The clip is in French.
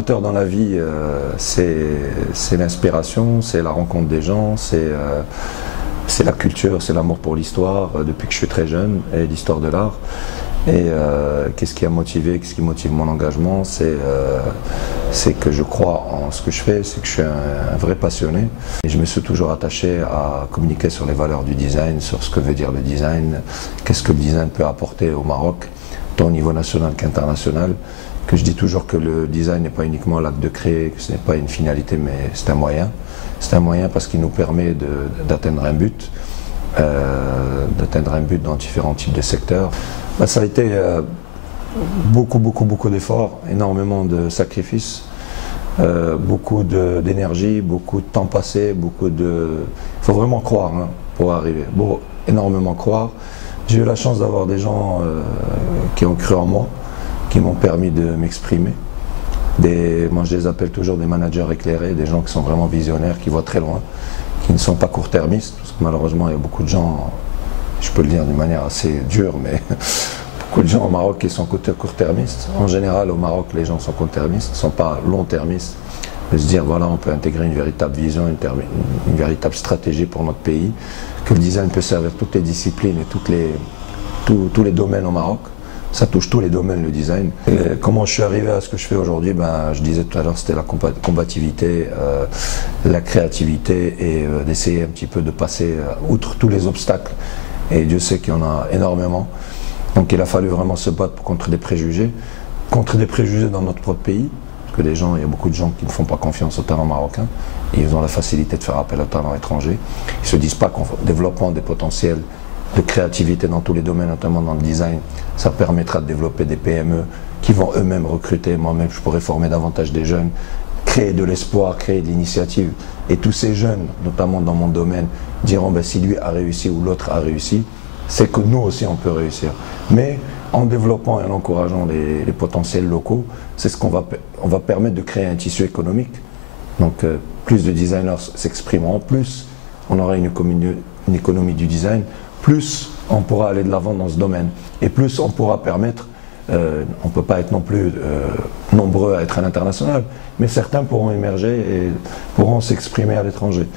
moteur dans la vie, c'est l'inspiration, c'est la rencontre des gens, c'est la culture, c'est l'amour pour l'histoire, depuis que je suis très jeune, et l'histoire de l'art. Et qu'est-ce qui a motivé, qu'est-ce qui motive mon engagement, c'est que je crois en ce que je fais, c'est que je suis un vrai passionné. Et je me suis toujours attaché à communiquer sur les valeurs du design, sur ce que veut dire le design, qu'est-ce que le design peut apporter au Maroc, tant au niveau national qu'international. Que je dis toujours que le design n'est pas uniquement l'acte de créer, que ce n'est pas une finalité, mais c'est un moyen. C'est un moyen parce qu'il nous permet d'atteindre un but, dans différents types de secteurs. Ça a été beaucoup d'efforts, énormément de sacrifices, beaucoup d'énergie, beaucoup de temps passé, il faut vraiment croire pour arriver, énormément croire. J'ai eu la chance d'avoir des gens qui ont cru en moi, qui m'ont permis de m'exprimer. Moi je les appelle toujours des managers éclairés, des gens qui sont vraiment visionnaires, qui voient très loin, qui ne sont pas court-termistes, parce que malheureusement il y a beaucoup de gens, je peux le dire d'une manière assez dure, mais beaucoup de gens au Maroc qui sont court-termistes. En général au Maroc les gens sont court-termistes, ne sont pas long-termistes. De se dire voilà, on peut intégrer une véritable vision, une véritable stratégie pour notre pays, que le design peut servir toutes les disciplines et tous les domaines au Maroc. Ça touche tous les domaines, le design. Et comment je suis arrivé à ce que je fais aujourd'hui, je disais tout à l'heure, c'était la combativité, la créativité et d'essayer un petit peu de passer outre tous les obstacles. Et Dieu sait qu'il y en a énormément. Donc il a fallu vraiment se battre contre des préjugés dans notre propre pays. Parce que il y a beaucoup de gens qui ne font pas confiance au talent marocain. Et ils ont la facilité de faire appel au talent étranger. Ils ne se disent pas qu'en développant des potentiels de créativité dans tous les domaines, notamment dans le design, ça permettra de développer des PME qui vont eux-mêmes recruter. Moi-même, je pourrais former davantage des jeunes, créer de l'espoir, créer de l'initiative. Et tous ces jeunes, notamment dans mon domaine, diront si lui a réussi ou l'autre a réussi, c'est que nous aussi on peut réussir. Mais en développant et en encourageant les potentiels locaux, c'est ce qu'on va permettre de créer un tissu économique. Donc plus de designers s'exprimeront, plus on aura une économie du design, plus on pourra aller de l'avant dans ce domaine et plus on pourra permettre, on ne peut pas être non plus nombreux à être à l'international, mais certains pourront émerger et pourront s'exprimer à l'étranger.